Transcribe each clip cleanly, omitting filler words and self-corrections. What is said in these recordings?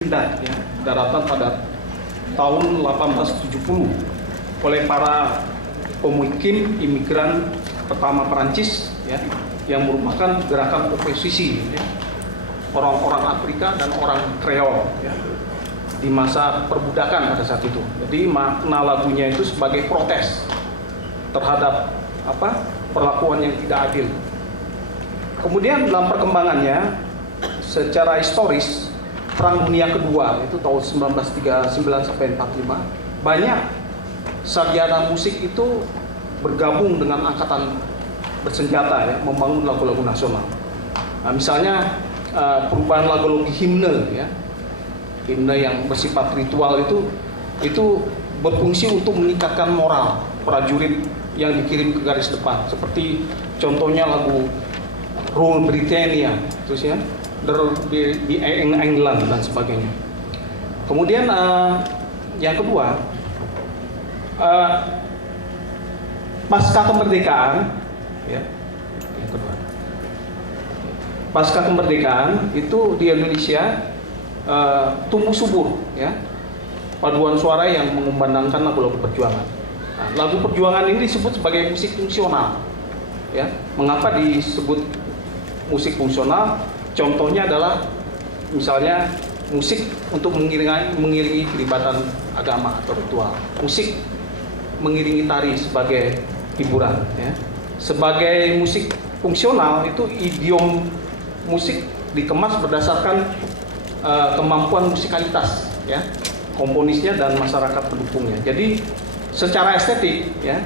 pindah ya, daratan pada tahun 1870 oleh para pemukim imigran pertama Perancis ya, yang merupakan gerakan oposisi ya, orang-orang Afrika dan orang Kreol ya, di masa perbudakan pada saat itu. Jadi makna lagunya itu sebagai protes terhadap perlakuan yang tidak adil. Kemudian dalam perkembangannya secara historis, Perang Dunia Kedua itu tahun 1939 sampai 45, banyak sarjana musik itu bergabung dengan angkatan bersenjata ya, membangun lagu-lagu nasional. Nah, misalnya perubahan lagu-lagu himne ya, himne yang bersifat ritual itu berfungsi untuk meningkatkan moral prajurit yang dikirim ke garis depan, seperti contohnya lagu Rule Britannia terus ya, di England dan sebagainya. Kemudian yang kedua, pasca kemerdekaan ya, yang kedua, pasca kemerdekaan itu di Indonesia tumbuh subur ya, paduan suara yang mengumandangkan lagu-lagu perjuangan. Nah, lagu perjuangan ini disebut sebagai musik fungsional ya. Mengapa disebut musik fungsional? Contohnya adalah misalnya musik untuk mengiringi kelibatan agama atau ritual, musik mengiringi tari sebagai hiburan ya. Sebagai musik fungsional itu idiom musik dikemas berdasarkan kemampuan musikalitas ya, komponisnya dan masyarakat pendukungnya. Jadi secara estetik ya,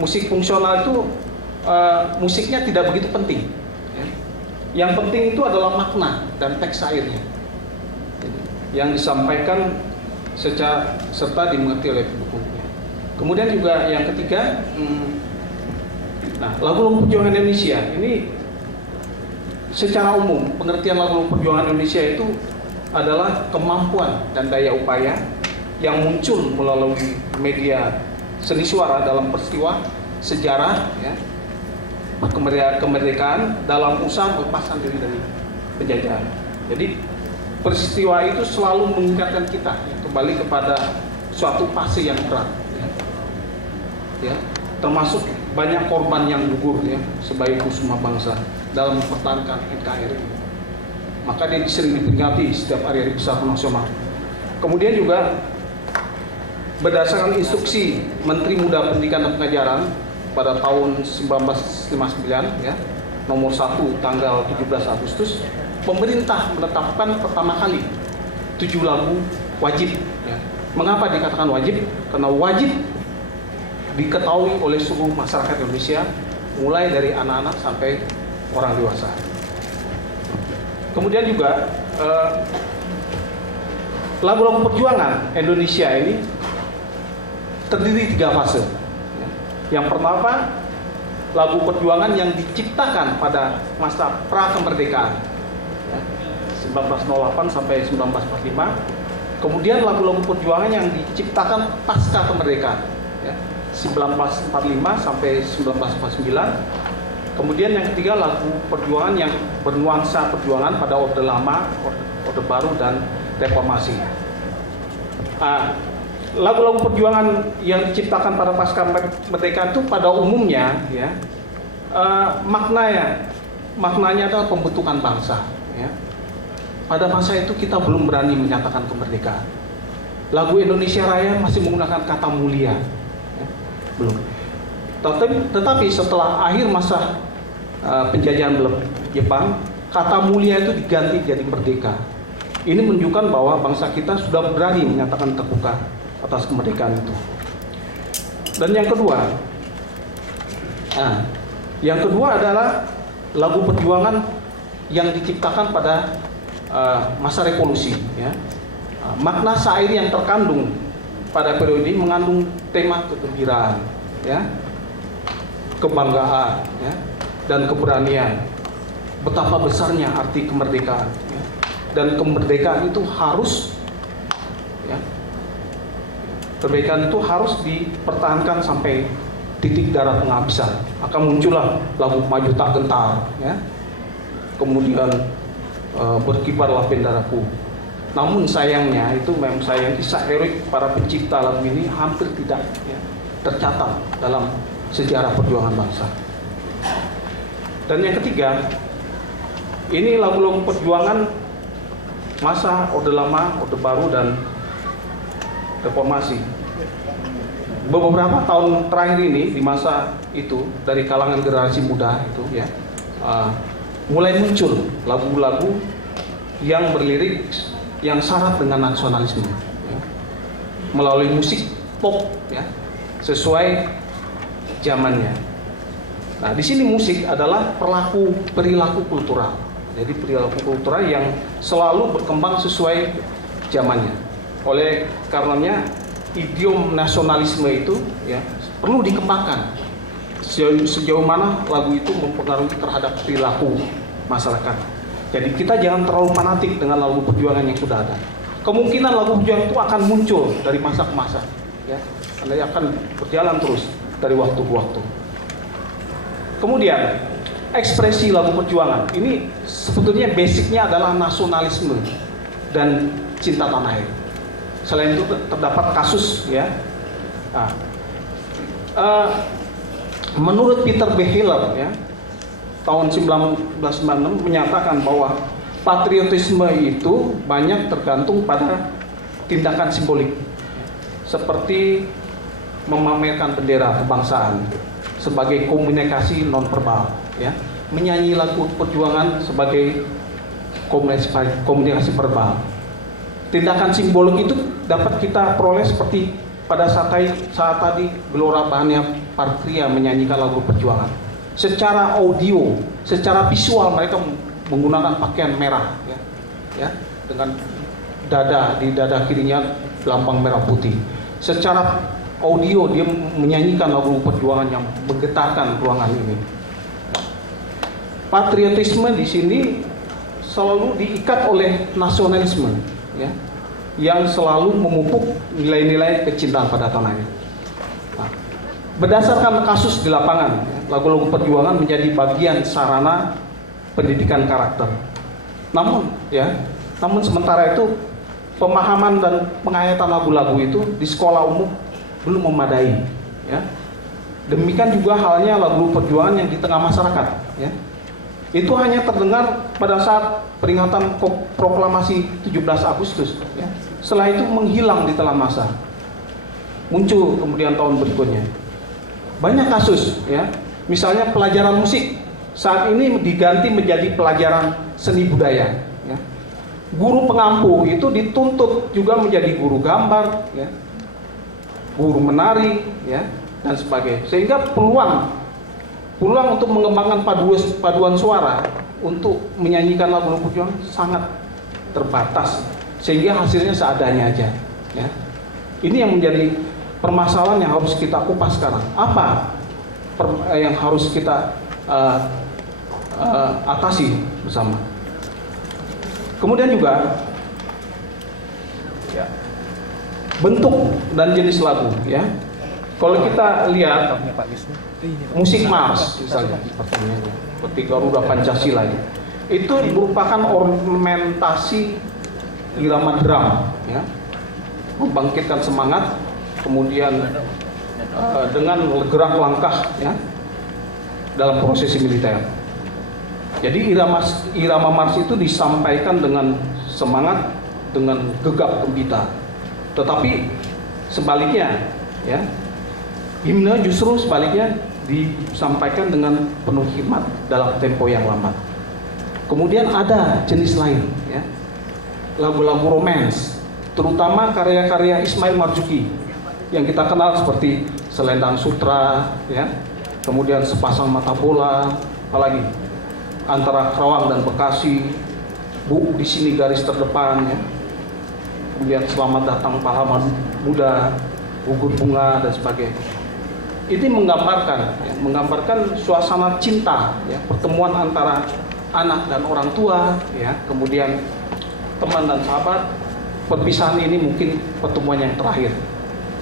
musik fungsional itu musiknya tidak begitu penting. Yang penting itu adalah makna dan teks syairnya yang disampaikan serta dimengerti oleh pendukungnya. Kemudian juga yang ketiga, lagu-lagu perjuangan Indonesia ini secara umum pengertian lagu-lagu perjuangan Indonesia itu adalah kemampuan dan daya upaya yang muncul melalui media seni suara dalam peristiwa sejarah ya, kemerdekaan dalam usaha melepaskan diri dari penjajahan. Jadi peristiwa itu selalu mengingatkan kita ya, kembali kepada suatu fase yang berat ya, termasuk banyak korban yang gugur ya sebagai kusuma bangsa dalam mempertahankan NKRI. Maka dia sering diperingati setiap hari besar nasional. Kemudian juga berdasarkan instruksi Menteri Muda Pendidikan dan Pengajaran pada tahun 1959 ya, nomor 1 tanggal 17 Agustus, pemerintah menetapkan pertama kali 7 lagu wajib ya. Mengapa dikatakan wajib? Karena wajib diketahui oleh seluruh masyarakat Indonesia, mulai dari anak-anak sampai orang dewasa. Kemudian juga lagu-lagu perjuangan Indonesia ini terdiri 3 fase. Yang pertama, lagu perjuangan yang diciptakan pada masa pra-kemerdekaan ya, 1908 sampai 1945. Kemudian lagu-lagu perjuangan yang diciptakan pasca kemerdekaan ya, 1945 sampai 1949. Kemudian yang ketiga, lagu perjuangan yang bernuansa perjuangan pada Orde Lama, Orde Baru, dan Reformasi. Lagu-lagu perjuangan yang diciptakan pada pasca kemerdekaan itu pada umumnya ya, maknanya adalah pembentukan bangsa ya. Pada masa itu kita belum berani menyatakan kemerdekaan. Lagu Indonesia Raya masih menggunakan kata mulia ya, belum. Tetapi setelah akhir masa penjajahan Jepang, kata mulia itu diganti jadi merdeka. Ini menunjukkan bahwa bangsa kita sudah berani menyatakan terbuka atas kemerdekaan itu. Dan yang kedua adalah lagu perjuangan yang diciptakan pada masa revolusi ya. Makna syair yang terkandung pada periode ini mengandung tema kegembiraan ya, kebanggaan ya, dan keberanian. Betapa besarnya arti kemerdekaan ya. Dan kemerdekaan itu harus ya, kemerdekaan itu harus dipertahankan sampai titik darah penghabisan. Maka muncullah lagu Maju Tak Gentar ya. Kemudian berkibarlah benderaku Namun sayangnya itu memang kisah heroik para pencipta lagu ini hampir tidak ya, tercatat dalam sejarah perjuangan bangsa. Dan yang ketiga, ini lagu-lagu perjuangan masa Orde Lama, Orde Baru, dan Reformasi. Beberapa tahun terakhir ini di masa itu dari kalangan generasi muda itu ya mulai muncul lagu-lagu yang berlirik yang syarat dengan nasionalisme ya, melalui musik pop ya, sesuai zamannya. Nah, di sini musik adalah perilaku kultural. Jadi perilaku kultural yang selalu berkembang sesuai zamannya. Oleh karenanya idiom nasionalisme itu ya perlu dikembangkan. Sejauh mana lagu itu mempengaruhi terhadap perilaku masyarakat. Jadi kita jangan terlalu fanatik dengan lagu perjuangan yang sudah ada. Kemungkinan lagu perjuangan itu akan muncul dari masa ke masa, ya, karena akan berjalan terus dari waktu ke waktu. Kemudian ekspresi lagu perjuangan ini sebetulnya basicnya adalah nasionalisme dan cinta tanah air. Selain itu terdapat kasus, ya. Nah, menurut Peter B. Hiller, ya, tahun 1996 menyatakan bahwa patriotisme itu banyak tergantung pada tindakan simbolik seperti memamerkan bendera kebangsaan sebagai komunikasi nonverbal, ya, menyanyi lagu perjuangan sebagai komunikasi verbal. Tindakan simbolik itu dapat kita peroleh seperti pada saat tadi Gelora Bahania Patria menyanyikan lagu perjuangan. Secara audio, secara visual mereka menggunakan pakaian merah, ya, dengan di dada kirinya lambang merah putih. Secara audio dia menyanyikan lagu perjuangan yang menggetarkan ruangan ini. Patriotisme di sini selalu diikat oleh nasionalisme, ya, yang selalu memupuk nilai-nilai kecintaan pada tanah air. Nah, berdasarkan kasus di lapangan, lagu-lagu perjuangan menjadi bagian sarana pendidikan karakter. Namun sementara itu pemahaman dan penghayatan lagu-lagu itu di sekolah umum belum memadai, ya. Demikian juga halnya lagu perjuangan yang di tengah masyarakat, ya. Itu hanya terdengar pada saat peringatan proklamasi 17 Agustus, ya. Setelah itu menghilang di telan masa. Muncul kemudian tahun berikutnya. Banyak kasus, ya. Misalnya pelajaran musik saat ini diganti menjadi pelajaran seni budaya, ya. Guru pengampu itu dituntut juga menjadi guru gambar, ya, guru menari, ya, dan sebagainya. Sehingga peluang untuk mengembangkan paduan suara untuk menyanyikan lagu-lagu perjuangan sangat terbatas, sehingga hasilnya seadanya aja, ya. Ini yang menjadi permasalahan yang harus kita kupas sekarang. Apa yang harus kita atasi bersama? Kemudian juga, ya, bentuk dan jenis lagu, ya. Kalau kita lihat musik Mars misalnya seperti Garuda Pancasila itu merupakan ornamentasi irama drum, ya, membangkitkan semangat, kemudian dengan gerak langkah, ya, dalam prosesi militer. Jadi irama Mars itu disampaikan dengan semangat, dengan gegap gempita. Tetapi sebaliknya, ya, himne justru sebaliknya disampaikan dengan penuh hikmat dalam tempo yang lambat. Kemudian ada jenis lain, ya, lagu-lagu romance, terutama karya-karya Ismail Marzuki yang kita kenal seperti Selendang Sutra, ya, kemudian Sepasang Mata Bola, apalagi Antara Kerawang dan Bekasi, Bu di Sini Garis Terdepan, ya, kemudian Selamat Datang Pahlawan Muda, Gugur Bunga, dan sebagainya. Ini menggambarkan suasana cinta, ya, pertemuan antara anak dan orang tua, ya, kemudian teman dan sahabat. Perpisahan ini mungkin pertemuan yang terakhir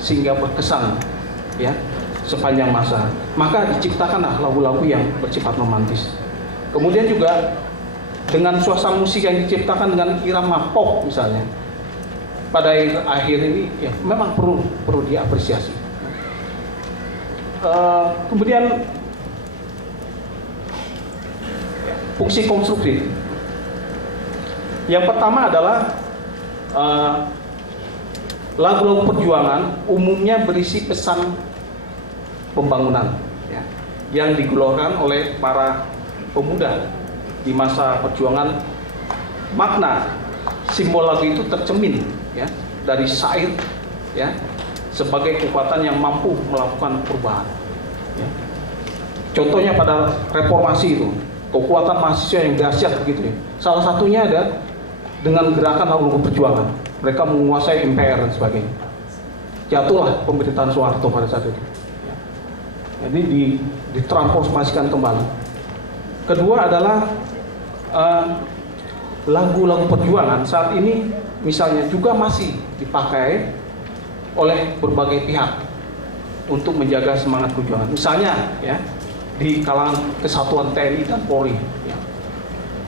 sehingga berkesan, ya, sepanjang masa. Maka diciptakanlah lagu-lagu yang bersifat romantis. Kemudian juga dengan suasana musik yang diciptakan dengan irama pop misalnya, pada akhir ini ya memang perlu diapresiasi. Kemudian fungsi konstruktif. Yang pertama adalah lagu-lagu perjuangan umumnya berisi pesan pembangunan ya, yang digelorkan oleh para pemuda di masa perjuangan. Makna simbol lagu itu tercermin ya dari syair ya sebagai kekuatan yang mampu melakukan perubahan ya. Contohnya pada reformasi itu kekuatan mahasiswa yang dahsyat begitu ya. Salah satunya ada dengan gerakan lagu perjuangan. Mereka menguasai MPR dan sebagainya. Jatuhlah pemerintahan Soeharto pada saat itu. Jadi ditransformasikan kembali. Kedua adalah lagu-lagu perjuangan saat ini misalnya juga masih dipakai oleh berbagai pihak untuk menjaga semangat perjuangan. Misalnya ya di kalangan kesatuan TNI dan Polri ya.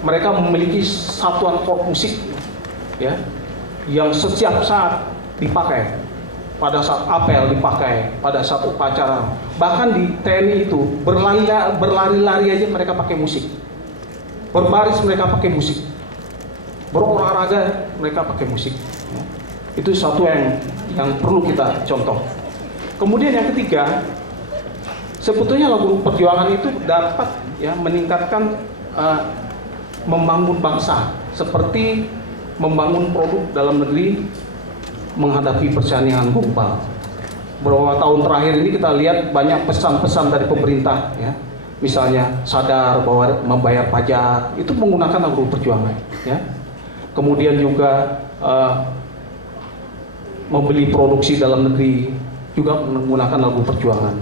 Mereka memiliki satuan korps musik ya yang setiap saat dipakai, pada saat apel dipakai, pada saat upacara. Bahkan di TNI itu berlari-lari aja mereka pakai musik, berbaris mereka pakai musik, berolahraga mereka pakai musik ya. Itu satu yang perlu kita contoh. Kemudian yang ketiga, sebetulnya lagu perjuangan itu dapat ya meningkatkan membangun bangsa, seperti membangun produk dalam negeri menghadapi persaingan global. Beberapa tahun terakhir ini kita lihat banyak pesan-pesan dari pemerintah ya. Misalnya sadar bahwa membayar pajak itu menggunakan lagu perjuangan ya. Kemudian juga membeli produksi dalam negeri juga menggunakan lagu perjuangan.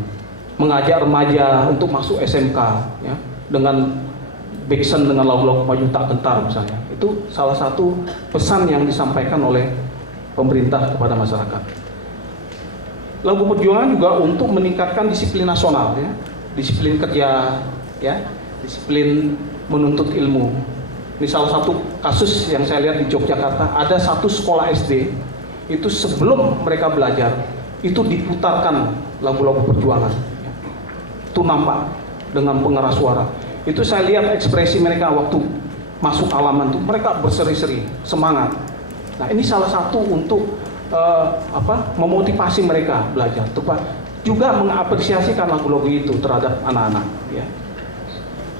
Mengajak remaja untuk masuk SMK ya dengan backsound dengan lagu-lagu Maju Tak Gentar misalnya. Itu salah satu pesan yang disampaikan oleh pemerintah kepada masyarakat. Lagu perjuangan juga untuk meningkatkan disiplin nasional ya, disiplin kerja ya, disiplin menuntut ilmu. Ini salah satu kasus yang saya lihat di Yogyakarta, ada satu sekolah SD itu sebelum mereka belajar itu diputarkan lagu-lagu perjuangan ya. Itu nampak dengan pengeras suara. Itu saya lihat ekspresi mereka waktu masuk halaman tuh, mereka berseri-seri, semangat. Nah ini salah satu untuk memotivasi mereka belajar. Juga mengapresiasikan lagu-lagu itu terhadap anak-anak. Ya.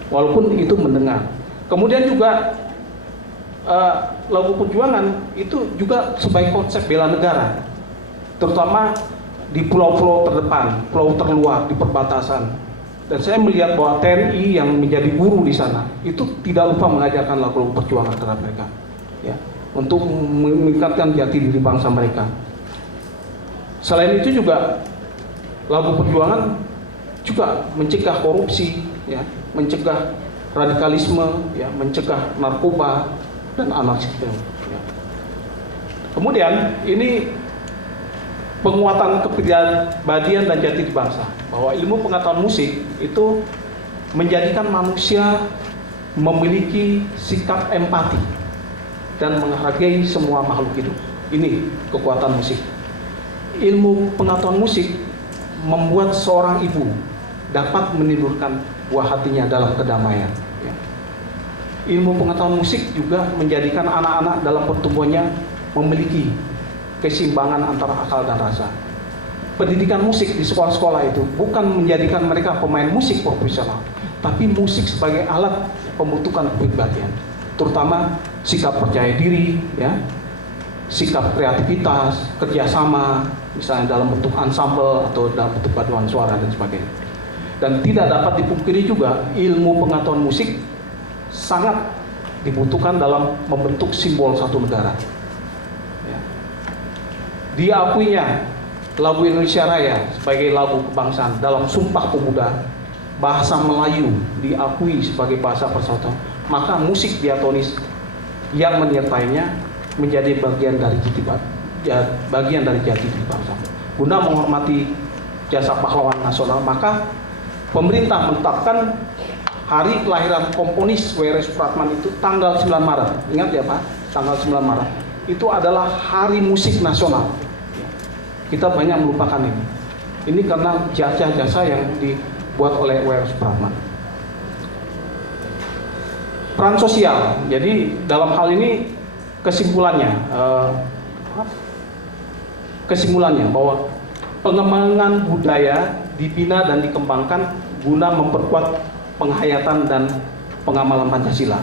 Walaupun itu mendengar. Kemudian juga lagu perjuangan itu juga sebagai konsep bela negara, terutama di pulau-pulau terdepan, pulau terluar di perbatasan. Dan saya melihat bahwa TNI yang menjadi guru di sana itu tidak lupa mengajarkan lagu-lagu perjuangan terhadap mereka, ya, untuk meningkatkan jati diri bangsa mereka. Selain itu juga lagu perjuangan juga mencegah korupsi, ya, mencegah radikalisme, ya, mencegah narkoba dan anarkisme. Ya. Kemudian ini penguatan kepribadian dan jati diri bangsa, bahwa ilmu pengetahuan musik itu menjadikan manusia memiliki sikap empati dan menghargai semua makhluk hidup. Ini kekuatan musik. Ilmu pengetahuan musik membuat seorang ibu dapat menidurkan buah hatinya dalam kedamaian. Ya. Ilmu pengetahuan musik juga menjadikan anak-anak dalam pertumbuhannya memiliki keseimbangan antara akal dan rasa. Pendidikan musik di sekolah-sekolah itu bukan menjadikan mereka pemain musik profesional, tapi musik sebagai alat pembentukan kepribadian, terutama sikap percaya diri, ya, sikap kreativitas, kerjasama, misalnya dalam bentuk ensemble atau dalam bentuk paduan suara dan sebagainya. Dan tidak dapat dipungkiri juga ilmu pengetahuan musik sangat dibutuhkan dalam membentuk simbol satu negara. Diakuinya lagu Indonesia Raya sebagai lagu kebangsaan dalam Sumpah Pemuda, bahasa Melayu diakui sebagai bahasa persatuan, maka musik diatonis yang menyertainya menjadi bagian dari jati diri bangsa. Guna menghormati jasa pahlawan nasional, maka pemerintah menetapkan hari kelahiran komponis W.R. Supratman itu tanggal 9 Maret. Ingat ya Pak, tanggal 9 Maret. itu adalah Hari Musik Nasional. Kita banyak melupakan ini. Ini karena jasa-jasa yang dibuat oleh W.R. Supratman. Peran sosial. Jadi dalam hal ini kesimpulannya bahwa pengembangan budaya dibina dan dikembangkan guna memperkuat penghayatan dan pengamalan Pancasila,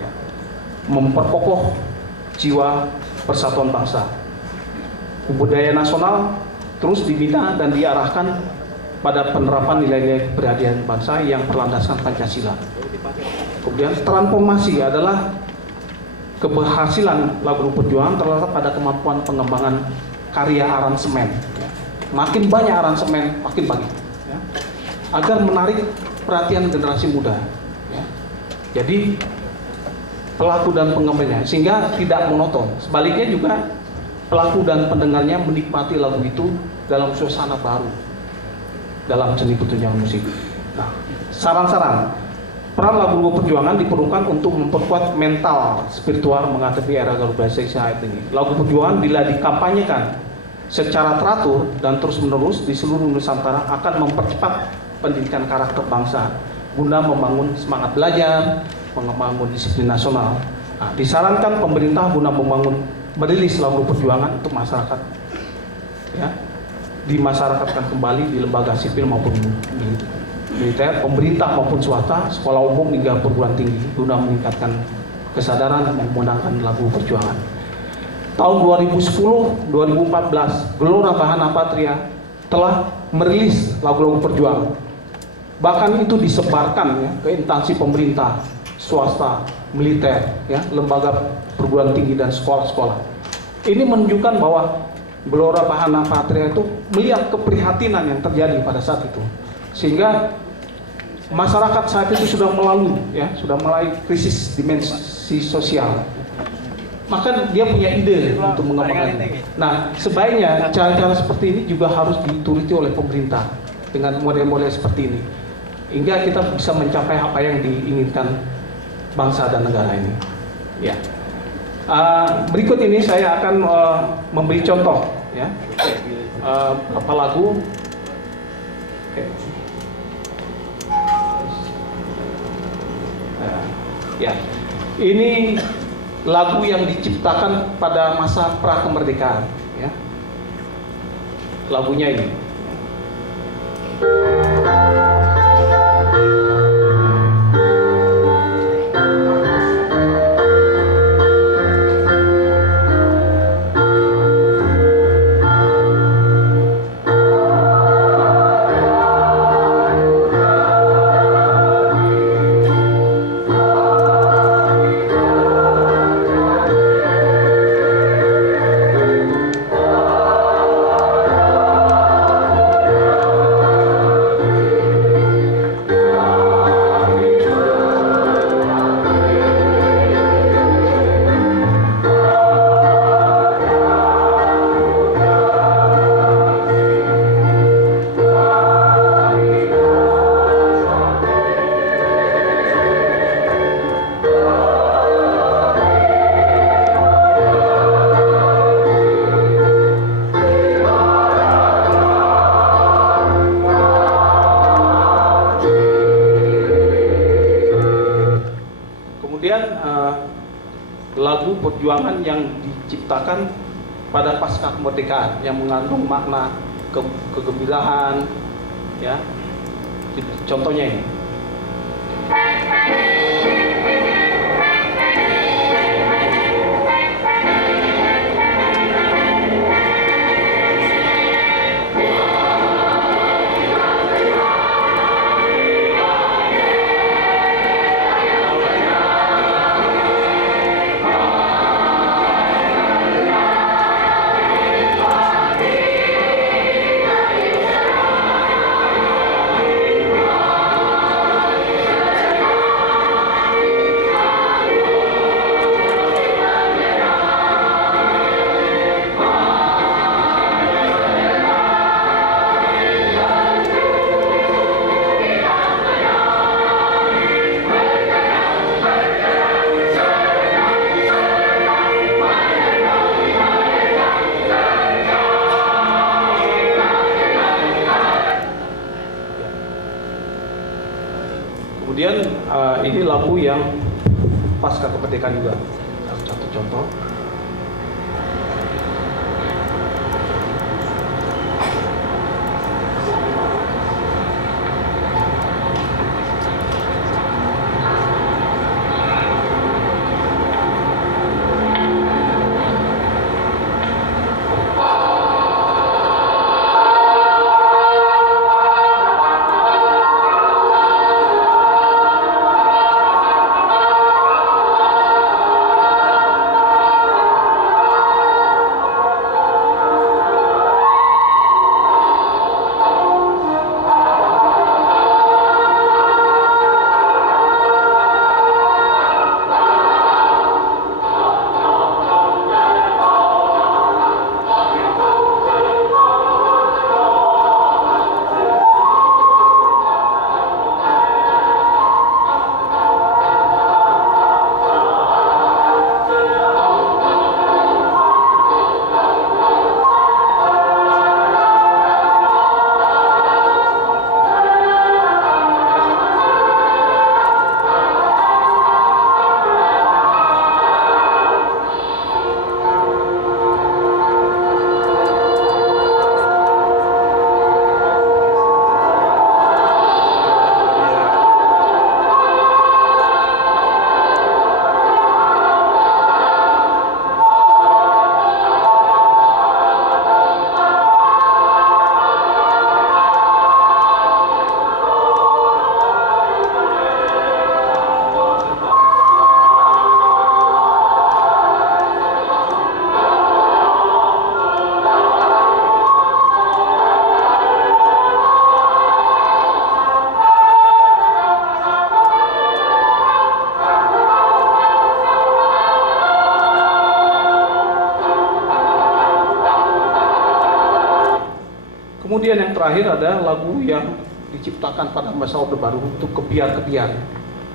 ya, memperkokoh jiwa persatuan bangsa. Budaya nasional terus dibina dan diarahkan pada penerapan nilai-nilai kepribadian bangsa yang berlandaskan Pancasila. Kemudian transformasi adalah keberhasilan lagu perjuangan terletak pada kemampuan pengembangan karya aransemen. Makin banyak aransemen, makin bagus, ya, agar menarik perhatian generasi muda. Ya. Jadi pelaku dan penggemarnya sehingga tidak monoton. Sebaliknya juga pelaku dan pendengarnya menikmati lagu itu dalam suasana baru dalam seni pertunjukan musik. Nah, saran-saran. Peran lagu perjuangan diperlukan untuk memperkuat mental spiritual menghadapi era globalisasi saat ini. Lagu perjuangan bila dikampanyekan secara teratur dan terus-menerus di seluruh Nusantara akan mempercepat pendidikan karakter bangsa guna membangun semangat belajar, membangun disiplin nasional. Nah, disarankan pemerintah guna merilis lagu perjuangan untuk masyarakat, ya, dimasyarakatkan kembali di lembaga sipil maupun militer, pemerintah maupun swasta, sekolah umum hingga perguruan tinggi guna meningkatkan kesadaran menggunakan lagu perjuangan. Tahun 2010-2014, Gelora Bahana Patria telah merilis lagu-lagu perjuangan. Bahkan itu disebarkan, ya, ke instansi pemerintah, swasta, militer, ya, lembaga perguruan tinggi dan sekolah-sekolah. Ini menunjukkan bahwa Gelora Bahana Patria itu melihat keprihatinan yang terjadi pada saat itu, sehingga masyarakat saat itu sudah melalui krisis dimensi sosial. Maka dia punya ide untuk mengembangkan. Nah, sebaiknya cara-cara seperti ini juga harus dituruti oleh pemerintah dengan model-model seperti ini, hingga kita bisa mencapai apa yang diinginkan bangsa dan negara ini. Ya. Berikut ini saya akan memberi contoh, ya, apa lagu. Ya, ini lagu yang diciptakan pada masa pra kemerdekaan, ya. Lagunya ini. Lagu perjuangan yang diciptakan pada pasca kemerdekaan yang mengandung makna kegembiraan, ya. Contohnya ini. Ya, ini lagu yang pasca kemerdekaan juga. Satu contoh. Kemudian yang terakhir ada lagu yang diciptakan pada masa Orde Baru untuk kebiar-kebiar.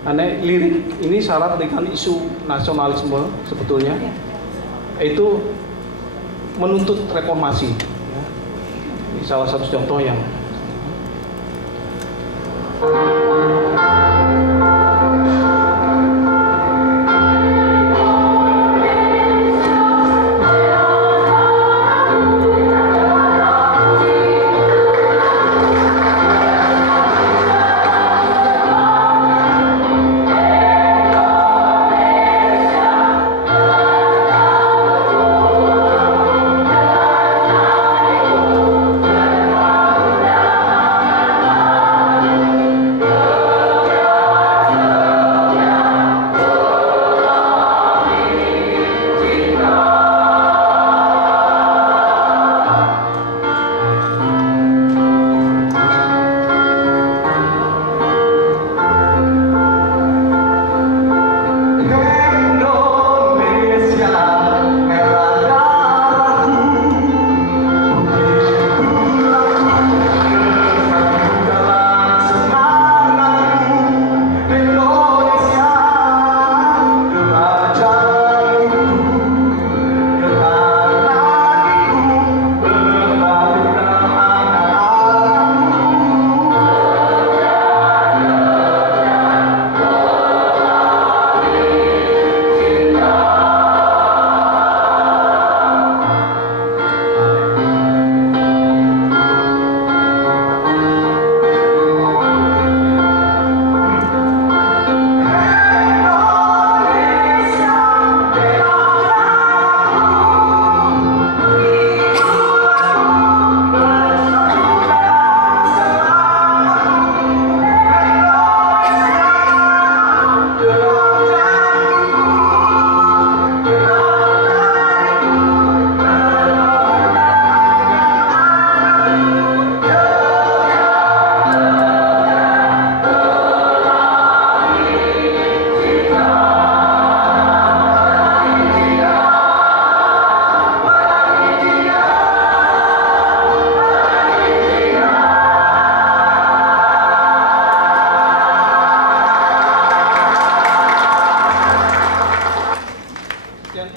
Karena lirik ini syarat dengan isu nasionalisme sebetulnya, itu menuntut reformasi. Ini salah satu contoh yang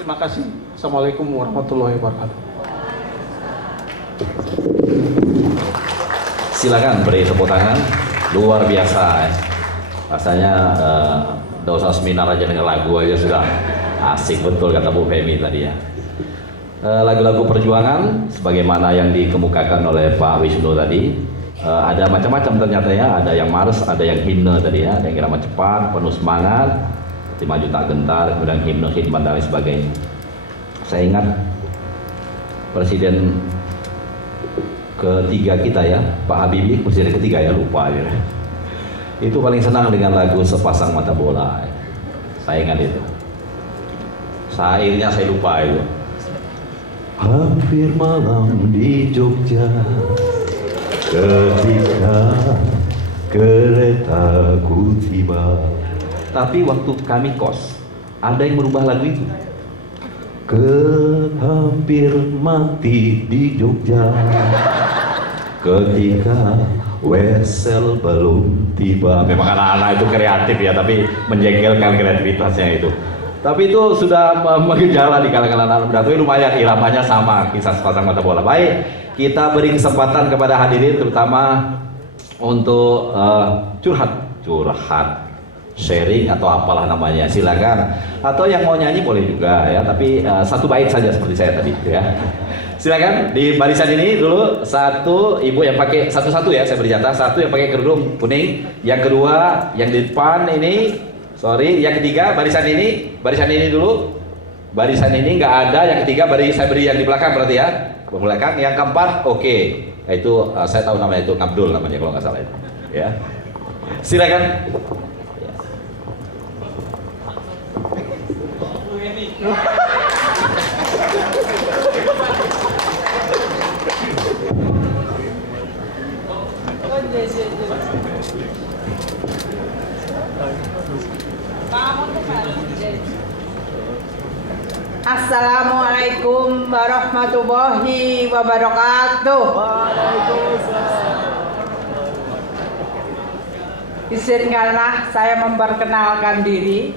terima kasih. Assalamualaikum warahmatullahi wabarakatuh. Silakan beri tepuk tangan. Luar biasa. Rasanya nggak usah seminar aja dengan lagu aja sudah asik betul kata Bu Femi tadi ya. Lagu-lagu perjuangan sebagaimana yang dikemukakan oleh Pak Wisnu tadi, ada macam-macam ternyata ya, ada yang mars, ada yang himne tadi ya, ada yang irama cepat, penuh semangat, 5 juta gentar, kemudian himne, khidmat dan lain sebagainya. Saya ingat presiden ketiga kita ya, Pak Habibie, presiden ketiga ya, lupa ya. Itu paling senang dengan lagu Sepasang Mata Bola. Saya ingat itu. Syairnya saya lupa itu. Hampir malam di Jogja, ketika keretaku tiba. Tapi waktu kami kos, ada yang merubah lagu itu. Hampir mati di Jogja, ketika wesel belum tiba. Memang anak-anak itu kreatif ya, tapi menjengkelkan kreativitasnya itu. Tapi itu sudah mengejala di kalangan anak-anak muda. Tapi lumayan iramanya sama, kisah Sepasang Mata Bola. Baik, kita beri kesempatan kepada hadirin terutama untuk curhat, sharing atau apalah namanya, silakan. Atau yang mau nyanyi boleh juga ya, tapi satu bait saja seperti saya tadi ya. Silakan di barisan ini dulu, satu ibu yang pakai satu-satu ya, saya beri jatah, satu yang pakai kerudung kuning, yang kedua yang di depan ini, sorry, yang ketiga barisan ini dulu, barisan ini nggak ada, yang ketiga saya beri yang di belakang berarti ya, belakang, yang keempat oke. Itu saya tahu namanya, itu Abdul namanya kalau nggak salah itu ya. Silakan. Assalamualaikum warahmatullahi wabarakatuh. Izinkanlah saya memperkenalkan diri.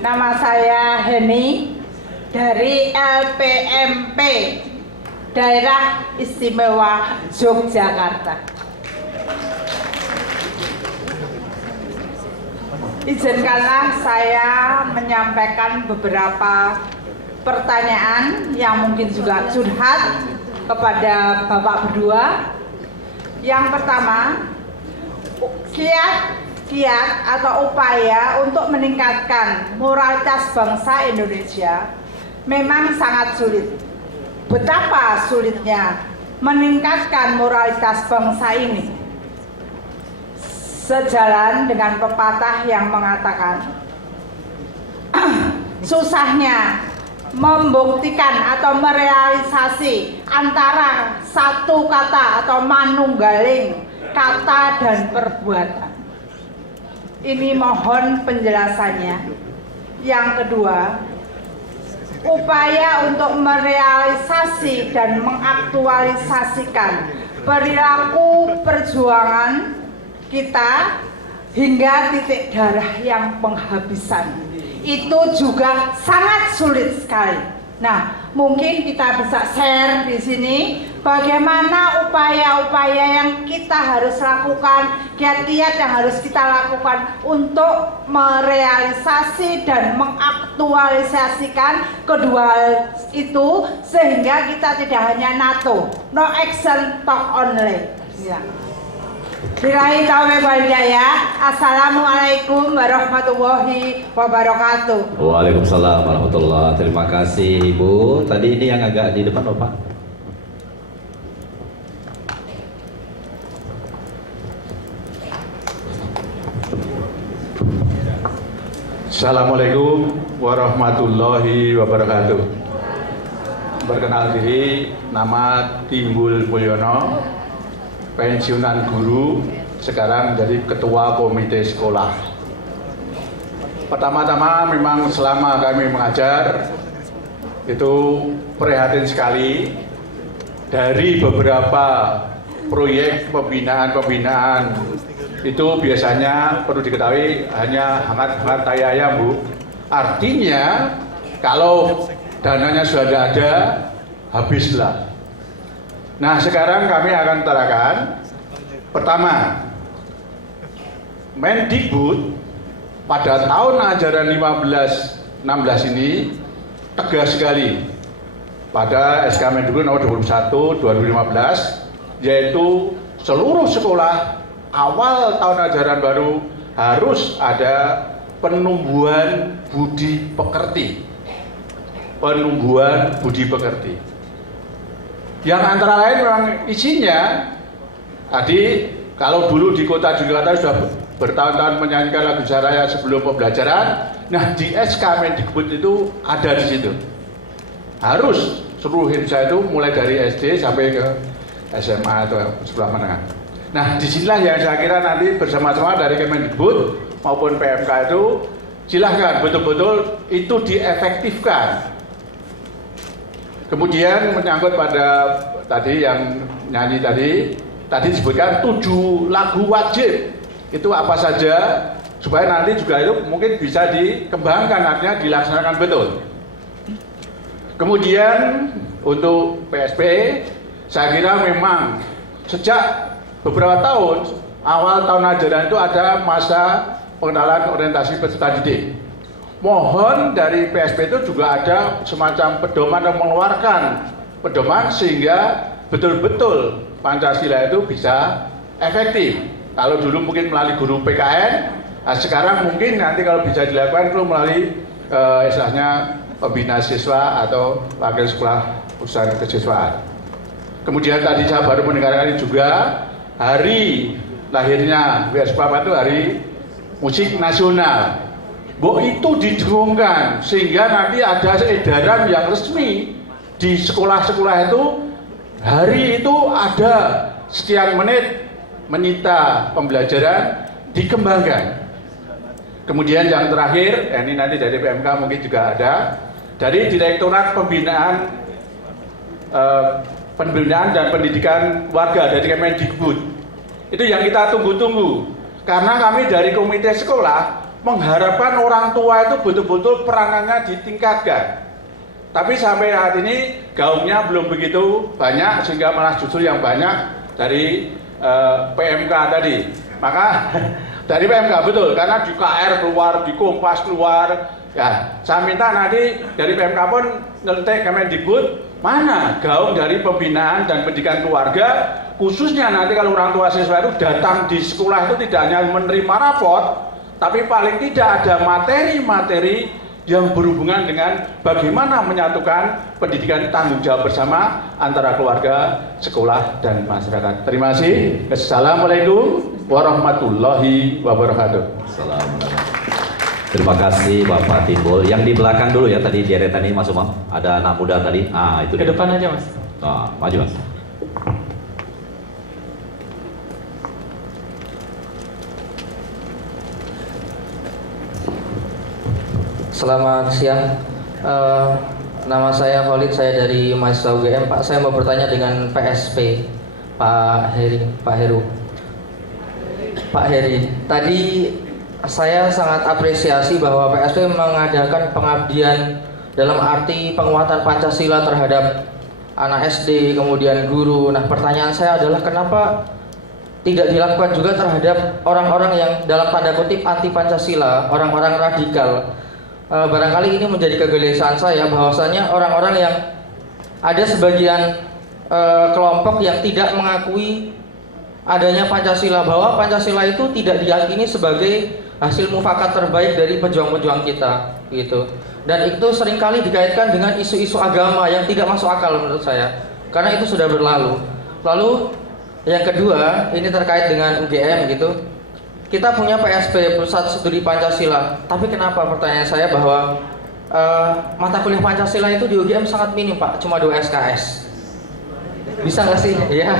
Nama saya Heni dari LPMP Daerah Istimewa Yogyakarta. Izinkanlah saya menyampaikan beberapa pertanyaan yang mungkin juga curhat kepada Bapak berdua. Yang pertama, kiat atau upaya untuk meningkatkan moralitas bangsa Indonesia memang sangat sulit. Betapa sulitnya meningkatkan moralitas bangsa ini? Sejalan dengan pepatah yang mengatakan susahnya membuktikan atau merealisasi antara satu kata atau manunggaling kata dan perbuatan. Ini mohon penjelasannya. Yang kedua, upaya untuk merealisasi dan mengaktualisasikan perilaku perjuangan kita hingga titik darah yang penghabisan itu juga sangat sulit sekali. Nah, mungkin kita bisa share di sini bagaimana upaya-upaya yang kita harus lakukan, kiat-kiat yang harus kita lakukan untuk merealisasi dan mengaktualisasikan kedua hal itu sehingga kita tidak hanya NATO, no action talk only. Ya. Billahi taufiq wal hidayah. Assalamualaikum warahmatullahi wabarakatuh. Waalaikumsalam warahmatullahi. Terima kasih Ibu. Tadi ini yang agak di depan Bapak. Assalamualaikum warahmatullahi wabarakatuh. Berkenal diri, nama Timbul Mulyono, pensiunan guru, sekarang menjadi ketua komite sekolah. Pertama-tama memang selama kami mengajar itu prihatin sekali dari beberapa proyek pembinaan itu biasanya perlu diketahui hanya hangat-hangat tayaya Bu. Artinya kalau dananya sudah ada, habislah. Nah, sekarang kami akan utarakan. Pertama, Mendikbud pada tahun ajaran 15-16 ini tegas sekali pada SK Mendikbud nomor 21 2015, yaitu seluruh sekolah awal tahun ajaran baru harus ada penumbuhan budi pekerti. Penumbuhan budi pekerti. Yang antara lain memang isinya tadi, kalau dulu di kota Yogyakarta sudah bertahun-tahun menyanyikan lagu Saraya sebelum pembelajaran. Nah, di SK Mendikbud itu ada di situ. Harus seluruh Indonesia itu mulai dari SD sampai ke SMA atau sekolah menengah. Nah, disinilah yang saya kira nanti bersama-sama dari Kemendikbud maupun PMK itu silahkan betul-betul itu diefektifkan. Kemudian menyangkut pada tadi yang nyanyi tadi disebutkan 7 lagu wajib. Itu apa saja supaya nanti juga itu mungkin bisa dikembangkan, artinya dilaksanakan betul. Kemudian untuk PSP, saya kira memang sejak beberapa tahun awal tahun ajaran itu ada masa pengenalan orientasi peserta didik. Mohon dari PSP itu juga ada semacam pedoman yang mengeluarkan pedoman sehingga betul-betul Pancasila itu bisa efektif. Kalau dulu mungkin melalui guru PKN, nah sekarang mungkin nanti kalau bisa dilakukan itu melalui istilahnya pembina siswa atau wakil sekolah usaha kesiswaan. Kemudian tadi saya baru mendengarkan juga hari lahirnya WS Papa itu hari musik nasional. Itu didengungkan sehingga nanti ada edaran yang resmi di sekolah-sekolah itu, hari itu ada sekian menit menyita pembelajaran dikembangkan. Kemudian yang terakhir, ini nanti dari PMK mungkin juga ada, dari Direktorat Pembinaan dan Pendidikan Warga dari Kemendikbud. Itu yang kita tunggu-tunggu. Karena kami dari komite sekolah mengharapkan orang tua itu betul-betul peranannya ditingkatkan. Tapi sampai saat ini gaungnya belum begitu banyak, sehingga malah justru yang banyak dari PMK tadi. Maka dari PMK betul, karena di KR keluar, di Kompas keluar. Ya, saya minta nanti dari PMK pun ngelentek Kemendikbud, mana gaung dari pembinaan dan pendidikan keluarga, khususnya nanti kalau orang tua siswa itu datang di sekolah itu tidak hanya menerima raport, tapi paling tidak ada materi-materi yang berhubungan dengan bagaimana menyatukan pendidikan tanggung jawab bersama antara keluarga, sekolah, dan masyarakat. Terima kasih. Assalamualaikum warahmatullahi wabarakatuh. Assalamualaikum. Terima kasih Bapak Timbul. Yang di belakang dulu ya, tadi di deretan ini Mas Umam. Ada anak muda tadi. Ah, itu ke dia. depan aja Mas. Maju Mas. Selamat siang. Nama saya Khalid, saya dari mahasiswa UGM. Pak, saya mau bertanya dengan PSP, Pak Heru. Pak Heri, tadi saya sangat apresiasi bahwa PSP mengadakan pengabdian dalam arti penguatan Pancasila terhadap anak SD, kemudian guru. Nah, pertanyaan saya adalah kenapa tidak dilakukan juga terhadap orang-orang yang dalam tanda kutip anti Pancasila, orang-orang radikal? Barangkali ini menjadi kegelisahan saya, bahwasanya orang-orang yang ada sebagian kelompok yang tidak mengakui adanya Pancasila, bahwa Pancasila itu tidak diyakini sebagai hasil mufakat terbaik dari pejuang-pejuang kita, gitu. Dan itu seringkali dikaitkan dengan isu-isu agama yang tidak masuk akal menurut saya, karena itu sudah berlalu. Lalu yang kedua, ini terkait dengan UGM gitu. Kita punya PSP, Pusat Studi Pancasila, tapi kenapa, pertanyaan saya, bahwa mata kuliah Pancasila itu di UGM sangat minim Pak, cuma 2 SKS. Bisa nggak sih? Ya,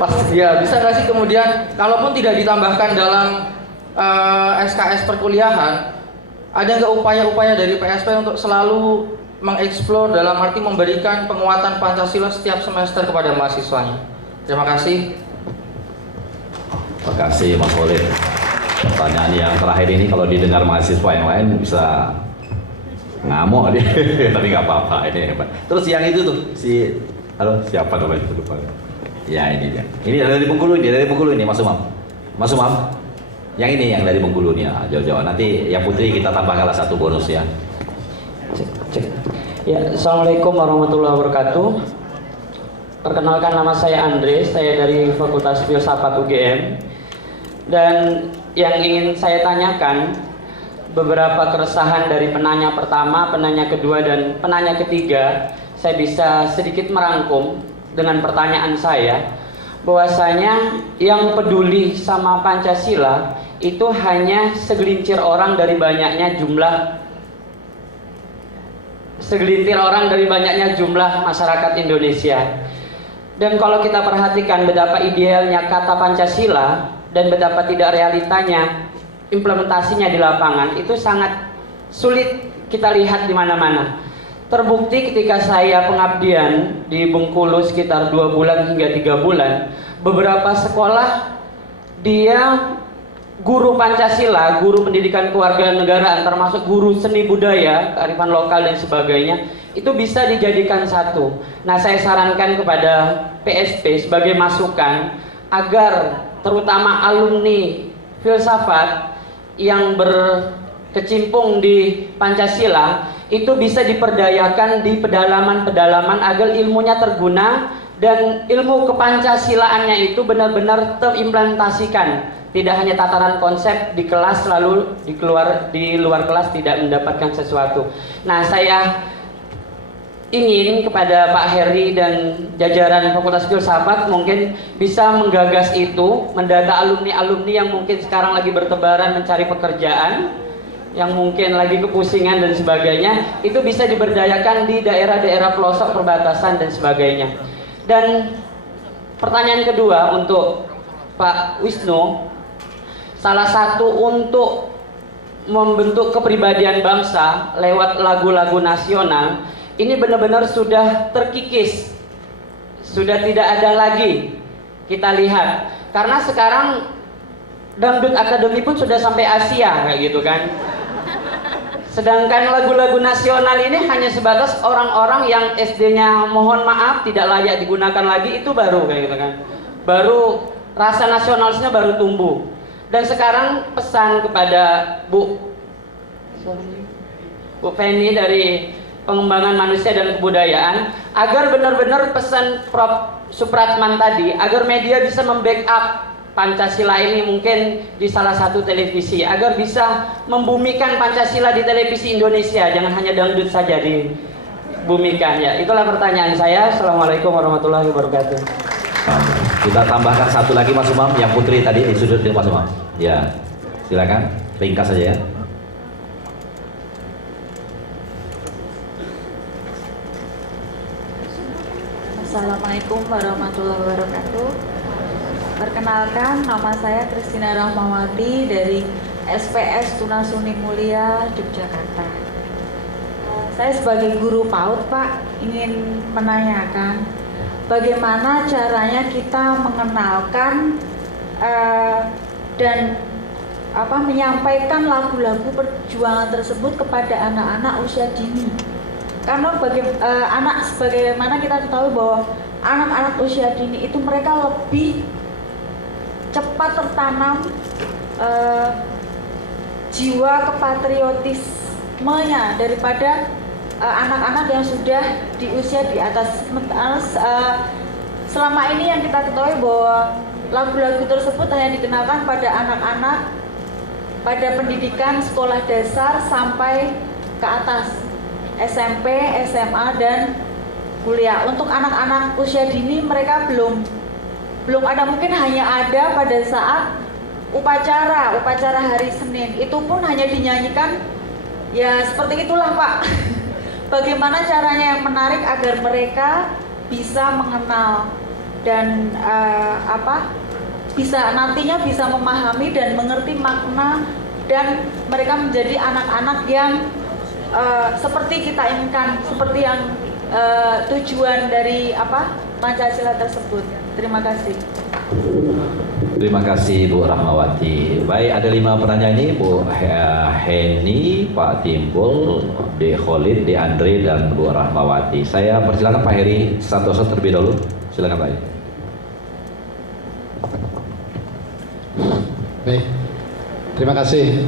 pasti ya. Bisa nggak sih kemudian, kalaupun tidak ditambahkan dalam SKS perkuliahan, ada nggak upaya-upaya dari PSP untuk selalu mengeksplor dalam arti memberikan penguatan Pancasila setiap semester kepada mahasiswanya? Terima kasih. Terima kasih Mas Khalid. Pertanyaan yang terakhir ini kalau didengar mahasiswa yang lain bisa ngamuk dia, tapi nggak apa-apa, ini hebat. Terus yang itu tuh siapa namanya itu lupa. Ya ini dia. Ini dari Bengkulu ini, Mas Umam. Mas Umam. Yang ini yang dari Bengkulu nih, jauh-jauh. Nanti yang putri kita tambahkanlah satu bonus ya. Cek. Ya, Assalamualaikum warahmatullahi wabarakatuh. Perkenalkan, nama saya Andre, saya dari Fakultas Filsafat UGM. Dan yang ingin saya tanyakan, beberapa keresahan dari penanya pertama, penanya kedua, dan penanya ketiga, saya bisa sedikit merangkum dengan pertanyaan saya, bahwasanya yang peduli sama Pancasila itu hanya segelintir orang dari banyaknya jumlah masyarakat Indonesia. Dan kalau kita perhatikan betapa idealnya kata Pancasila dan betapa tidak realitanya implementasinya di lapangan, itu sangat sulit kita lihat di mana-mana. Terbukti ketika saya pengabdian di Bengkulu sekitar 2 bulan hingga 3 bulan, beberapa sekolah dia guru Pancasila, guru pendidikan kewarganegaraan, termasuk guru seni budaya, kearifan lokal dan sebagainya, itu bisa dijadikan satu. Nah, saya sarankan kepada PSP sebagai masukan agar terutama alumni filsafat yang berkecimpung di Pancasila itu bisa diperdayakan di pedalaman-pedalaman agar ilmunya terguna dan ilmu kepancasilaannya itu benar-benar terimplementasikan. Tidak hanya tataran konsep di kelas lalu di luar kelas tidak mendapatkan sesuatu. Nah, saya ingin kepada Pak Heri dan jajaran Fakultas Filsafat mungkin bisa menggagas itu, mendata alumni-alumni yang mungkin sekarang lagi bertebaran mencari pekerjaan, yang mungkin lagi kepusingan dan sebagainya, itu bisa diberdayakan di daerah-daerah pelosok perbatasan dan sebagainya. Dan pertanyaan kedua untuk Pak Wisnu, salah satu untuk membentuk kepribadian bangsa lewat lagu-lagu nasional ini benar-benar sudah terkikis, sudah tidak ada lagi kita lihat. Karena sekarang dangdut akademi pun sudah sampai Asia kayak gitu kan. Sedangkan lagu-lagu nasional ini hanya sebatas orang-orang yang SD-nya mohon maaf tidak layak digunakan lagi, itu baru kayak gitu kan. Baru rasa nasionalisnya baru tumbuh. Dan sekarang pesan kepada Bu Feni dari Pengembangan Manusia dan Kebudayaan agar benar-benar pesan Prof. Supratman tadi, agar media bisa membackup Pancasila ini mungkin di salah satu televisi, agar bisa membumikan Pancasila di televisi Indonesia, jangan hanya dangdut saja dibumikan ya. Itulah pertanyaan saya. Assalamualaikum warahmatullahi wabarakatuh. Kita tambahkan satu lagi Mas Umam, yang putri tadi di sudut Mas Umam. Ya, silakan ringkas saja ya. Assalamualaikum warahmatullahi wabarakatuh. Perkenalkan, nama saya Kristina Rahmawati dari SPS Tunasuni Mulia, Yogyakarta. Saya sebagai guru PAUD, Pak, ingin menanyakan bagaimana caranya kita mengenalkan dan menyampaikan lagu-lagu perjuangan tersebut kepada anak-anak usia dini. Karena sebagaimana kita ketahui bahwa anak-anak usia dini itu mereka lebih cepat tertanam jiwa kepatriotismenya daripada anak-anak yang sudah di usia di atas. Selama ini yang kita ketahui bahwa lagu-lagu tersebut hanya dikenalkan pada anak-anak pada pendidikan sekolah dasar sampai ke atas, SMP, SMA, dan kuliah. Untuk anak-anak usia dini mereka belum ada, mungkin hanya ada pada saat upacara hari Senin. Itu pun hanya dinyanyikan ya seperti itulah, Pak. Bagaimana caranya yang menarik agar mereka bisa mengenal dan nantinya bisa memahami dan mengerti makna, dan mereka menjadi anak-anak yang seperti kita inginkan, seperti yang tujuan dari Pancasila tersebut. Terima kasih. Terima kasih Bu Rahmawati. Baik, ada 5 pertanyaan ini, Bu Heni, Pak Timbul, De Khalid, De Andre, dan Bu Rahmawati. Saya persilakan Pak Heri Santoso terlebih dahulu. Silakan Pak. Baik, Terima kasih.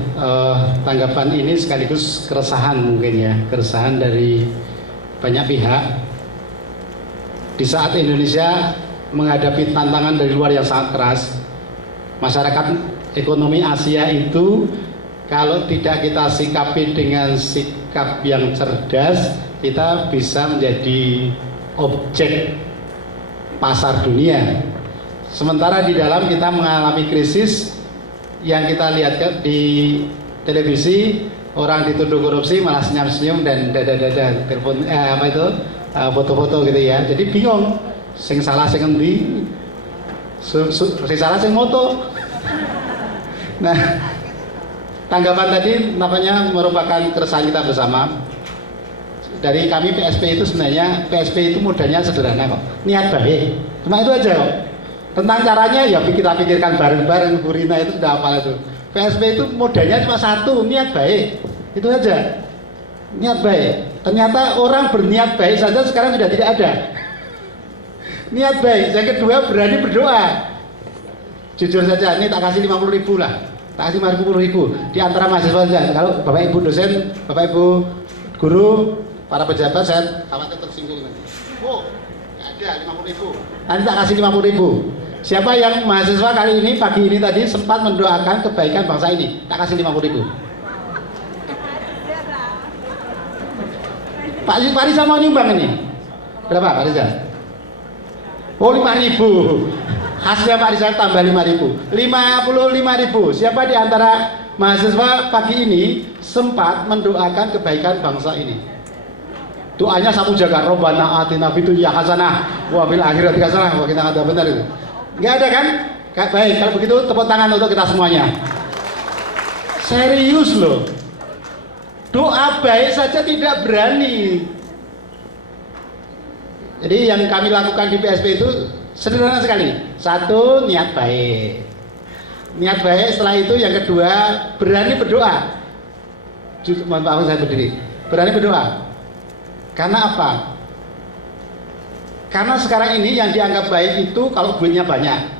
Tanggapan ini sekaligus keresahan mungkin ya, keresahan dari banyak pihak. Di saat Indonesia menghadapi tantangan dari luar yang sangat keras, masyarakat ekonomi Asia itu kalau tidak kita sikapi dengan sikap yang cerdas, kita bisa menjadi objek pasar dunia. Sementara di dalam kita mengalami krisis yang kita lihat di televisi, orang dituduh korupsi malah senyum-senyum dan dada-dada telepon foto-foto gitu ya. Jadi bingung, sing salah sing endi, sing salah sing moto. Nah, tanggapan tadi namanya merupakan keresahan kita bersama. Dari kami PSP itu sebenarnya PSP itu modalnya sederhana kok, niat baik, cuma itu aja kok. Tentang caranya ya kita pikirkan bareng-bareng. Bu Rina itu sudah apa itu. PSP itu modalnya cuma satu, niat baik, itu aja, niat baik. Ternyata orang berniat baik saja sekarang sudah tidak ada. Niat baik. Yang kedua, berani berdoa. Jujur saja, ini tak kasih 50.000 lah, tak kasih 50.000 di antara mahasiswa saja. Kalau Bapak Ibu dosen, Bapak Ibu guru, para pejabat, saya khawatir tersinggung nanti. Oh, nggak ada 50.000. Nanti tak kasih 50.000. Siapa yang mahasiswa kali ini, pagi ini tadi sempat mendoakan kebaikan bangsa ini, tak kasih 50.000. Pak Riza mau nyumbang ini? Berapa Pak Riza? Oh 5.000. Khasnya Pak Riza tambah 5.000. 55.000. Siapa di antara mahasiswa pagi ini sempat mendoakan kebaikan bangsa ini? Doanya sapu jaga, Robbana atina fid dunya hasanah wa fil akhirati hasanah wa qina adzabannar itu. Enggak ada kan? Baik, kalau begitu tepuk tangan untuk kita semuanya. Serius loh. Doa baik saja tidak berani. Jadi yang kami lakukan di PSP itu sederhana sekali. Satu, niat baik. Niat baik, setelah itu yang kedua, berani berdoa. Mohon maaf saya berdiri. Berani berdoa. Karena apa? Karena sekarang ini yang dianggap baik itu kalau duitnya banyak.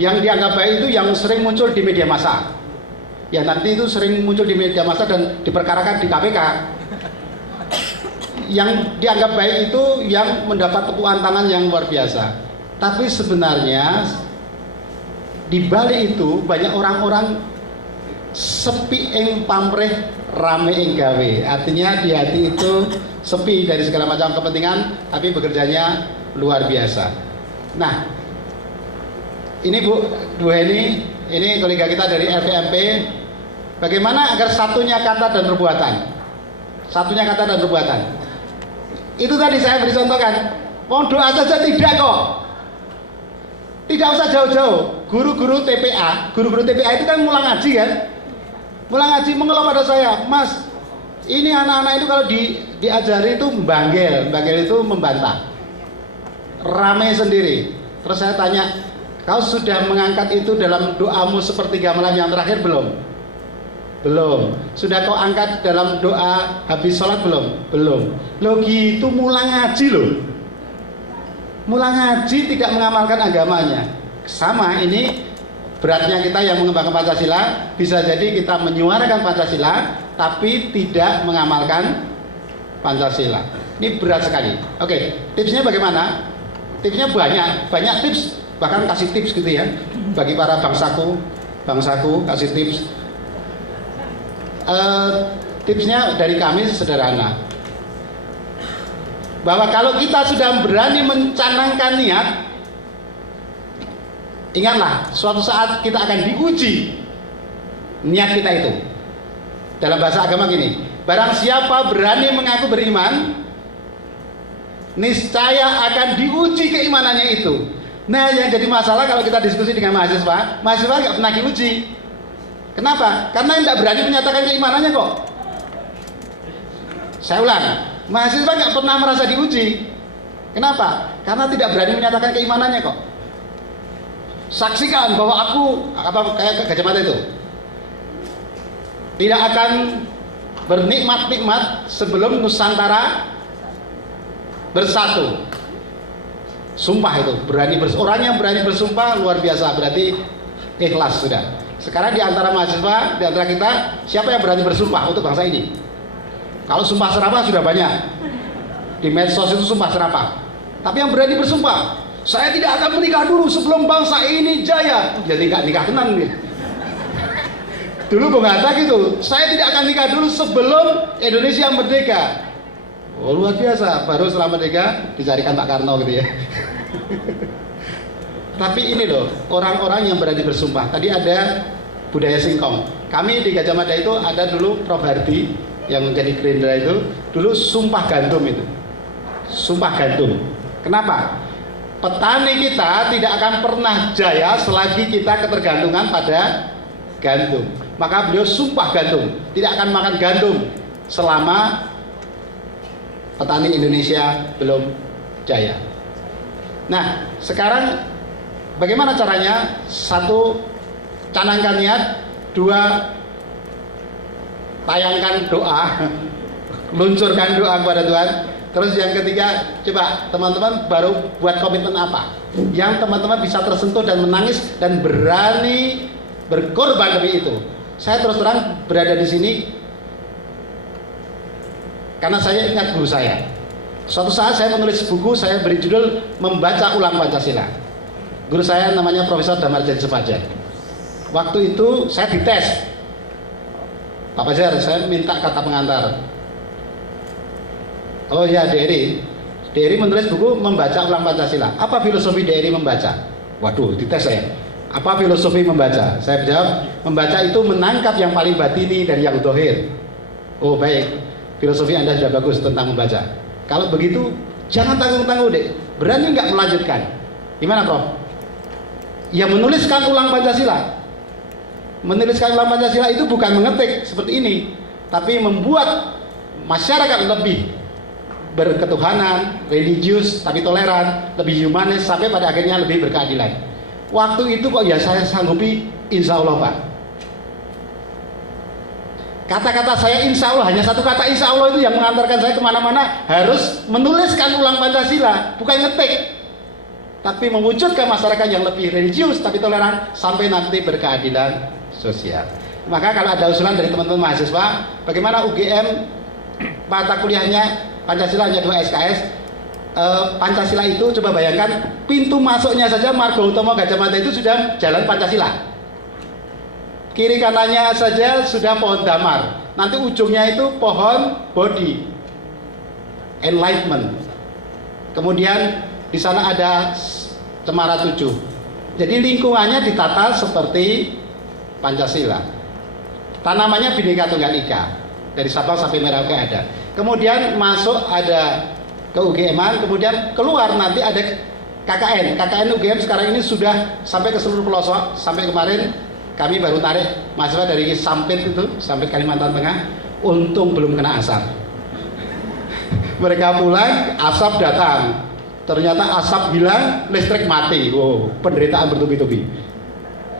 Yang dianggap baik itu yang sering muncul di media massa. Ya nanti itu sering muncul di media massa dan diperkarakan di KPK. Yang dianggap baik itu yang mendapat tepukan tangan yang luar biasa. Tapi sebenarnya di balik itu banyak orang-orang sepi ing pamrih rame ing gawe. Artinya di hati itu sepi dari segala macam kepentingan, tapi bekerjanya luar biasa. Nah, ini Bu Heni, ini kolega kita dari LPMP. Bagaimana agar satunya kata dan perbuatan? Satunya kata dan perbuatan. Itu tadi saya beri contohkan. Mau doa saja tidak kok. Tidak usah jauh-jauh. Guru-guru TPA itu kan mulang ngaji kan? Mulang ngaji mengeluh pada saya, Mas, ini anak-anak itu kalau diajari itu banggel itu membantah. Rame sendiri. Terus saya tanya, kau sudah mengangkat itu dalam doamu sepertiga malam yang terakhir belum? Belum. Sudah kau angkat dalam doa habis sholat belum? Belum. Loh gitu mulang ngaji loh. Mulang ngaji tidak mengamalkan agamanya. Sama ini beratnya kita yang mengembangkan Pancasila. Bisa jadi kita menyuarakan Pancasila tapi tidak mengamalkan Pancasila. Ini berat sekali. Oke, tipsnya bagaimana? Tipsnya banyak tips. Bahkan kasih tips gitu ya. Bagi para bangsaku kasih tips. Tipsnya dari kami sederhana, bahwa kalau kita sudah berani mencanangkan niat, ingatlah suatu saat kita akan diuji niat kita itu. Dalam bahasa agama gini, barang siapa berani mengaku beriman, niscaya akan diuji keimanannya itu. Nah, yang jadi masalah kalau kita diskusi dengan mahasiswa nggak pernah diuji. Kenapa? Karena tidak berani menyatakan keimanannya kok. Saya ulang, mahasiswa nggak pernah merasa diuji. Kenapa? Karena tidak berani menyatakan keimanannya kok. Saksikan bahwa aku kayak Gajah Mada itu tidak akan bernikmat-nikmat sebelum Nusantara bersatu. Sumpah itu, orang yang berani bersumpah luar biasa, berarti ikhlas sudah. Sekarang di antara mahasiswa, di antara kita, siapa yang berani bersumpah untuk bangsa ini? Kalau sumpah serapah sudah banyak. Di medsos itu sumpah serapah. Tapi yang berani bersumpah, saya tidak akan menikah dulu sebelum bangsa ini jaya. Jadi nggak nikah tenan nih. Dulu Bung Hatta gitu, saya tidak akan nikah dulu sebelum Indonesia merdeka. Oh, luar biasa, baru setelah merdeka dicarikan Pak Karno gitu ya. Tapi ini loh, orang-orang yang berani bersumpah. Tadi ada budaya singkong. Kami di Gajah Mada itu ada dulu Prof Hardi yang menjadi Gerindra itu, dulu sumpah gantung itu. Sumpah gantung. Kenapa? Petani kita tidak akan pernah jaya selagi kita ketergantungan pada gandum. Maka beliau sumpah gantung, tidak akan makan gandum selama petani Indonesia belum jaya. Nah, sekarang bagaimana caranya? Satu, canangkan niat. Dua, tayangkan doa, luncurkan doa kepada Tuhan. Terus yang ketiga, coba teman-teman baru buat komitmen apa yang teman-teman bisa tersentuh dan menangis dan berani berkorban demi itu. Saya terus terang berada di sini karena saya ingat guru saya. Suatu saat saya menulis buku, saya beri judul Membaca Ulang Pancasila. Guru saya namanya Profesor Damar Jen Supaja. Waktu itu saya dites, Pak Fajar, saya minta kata pengantar. Oh ya, Dery menulis buku Membaca Ulang Pancasila. Apa filosofi Dery membaca? Waduh, dites saya. Apa filosofi membaca? Saya jawab, membaca itu menangkap yang paling batini dari yang dohir. Oh baik, filosofi Anda sudah bagus tentang membaca. Kalau begitu, jangan tanggung-tanggung deh. Berani nggak melanjutkan? Gimana Prof? Ya menuliskan ulang Pancasila. Menuliskan ulang Pancasila itu bukan mengetik seperti ini, tapi membuat masyarakat lebih berketuhanan, religius, tapi toleran, lebih humanis, sampai pada akhirnya lebih berkeadilan. Waktu itu kok ya saya sanggupi, insya Allah Pak. Kata-kata saya insya Allah, hanya satu kata insya Allah itu yang mengantarkan saya kemana-mana. Harus menuliskan ulang Pancasila, bukan ngetik, tapi mewujudkan masyarakat yang lebih religius tapi toleran sampai nanti berkeadilan sosial. Maka kalau ada usulan dari teman-teman mahasiswa, bagaimana UGM mata kuliahnya Pancasila hanya 2 SKS, Pancasila itu coba bayangkan pintu masuknya saja Margo Utomo Gajah Mada itu sudah jalan Pancasila. Kiri kanannya saja sudah pohon damar. Nanti ujungnya itu pohon Bodhi, Enlightenment. Kemudian di sana ada Cemara 7. Jadi lingkungannya ditata seperti Pancasila. Tanamannya Bhinneka Tunggal Ika. Dari Sabang sampai Merauke ada. Kemudian masuk ada ke UGM-an, kemudian keluar nanti ada KKN. KKN UGM sekarang ini sudah sampai ke seluruh pelosok. Sampai kemarin kami baru tarik mahasiswa dari Sampit itu sampai Kalimantan Tengah. Untung belum kena asap. Mereka pulang, asap datang. Ternyata asap hilang, listrik mati. Wow, penderitaan bertubi-tubi.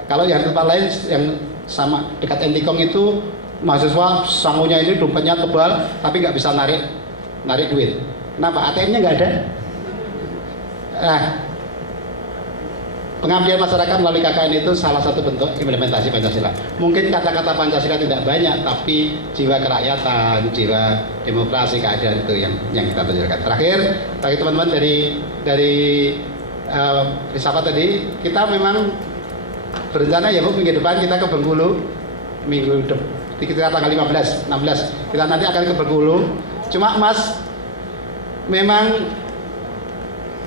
Kalau yang tempat lain yang sama dekat Entikong itu mahasiswa sangunya ini dompetnya tebal tapi nggak bisa narik duit. Kenapa? ATM-nya nggak ada. Nah, pengabdian masyarakat melalui KKN itu salah satu bentuk implementasi Pancasila. Mungkin kata-kata Pancasila tidak banyak, tapi jiwa kerakyatan, jiwa demokrasi, keadilan itu yang kita tunjukkan. Terakhir, bagi teman-teman dari Risapa tadi, kita memang berencana ya Bu, minggu depan kita ke Bengkulu, kita tanggal 15, 16, kita nanti akan ke Bengkulu. Cuma Mas, memang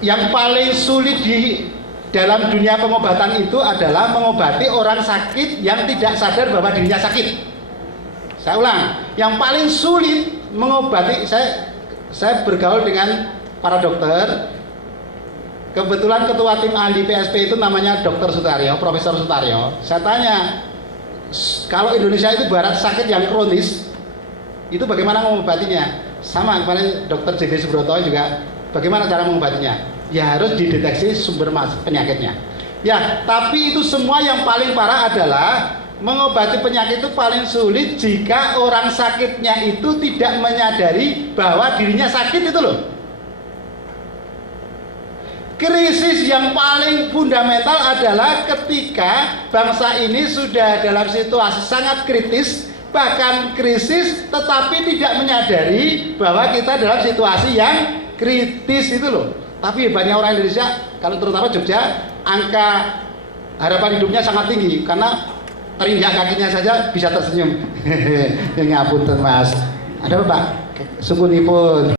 yang paling sulit di dalam dunia pengobatan itu adalah mengobati orang sakit yang tidak sadar bahwa dirinya sakit. Saya ulang, yang paling sulit mengobati, saya bergaul dengan para dokter. Kebetulan ketua tim ahli PSP itu namanya Dr. Sutaryo, Profesor Sutaryo. Saya tanya, kalau Indonesia itu barat sakit yang kronis, itu bagaimana mengobatinya? Sama kemarin Dr. JB Subroto juga, bagaimana cara mengobatinya? Ya harus dideteksi sumber penyakitnya. Ya, tapi itu semua yang paling parah adalah mengobati penyakit itu paling sulit jika orang sakitnya itu tidak menyadari bahwa dirinya sakit itu loh. krisis yang paling fundamental adalah ketika bangsa ini sudah dalam situasi sangat kritis, bahkan krisis, tetapi tidak menyadari bahwa kita dalam situasi yang kritis itu loh. Tapi hebatnya orang Indonesia, kalau terutama Jogja, angka harapan hidupnya sangat tinggi karena terinjak kakinya saja bisa tersenyum. Ngapunten Mas. Ada apa Pak? Sukunipun.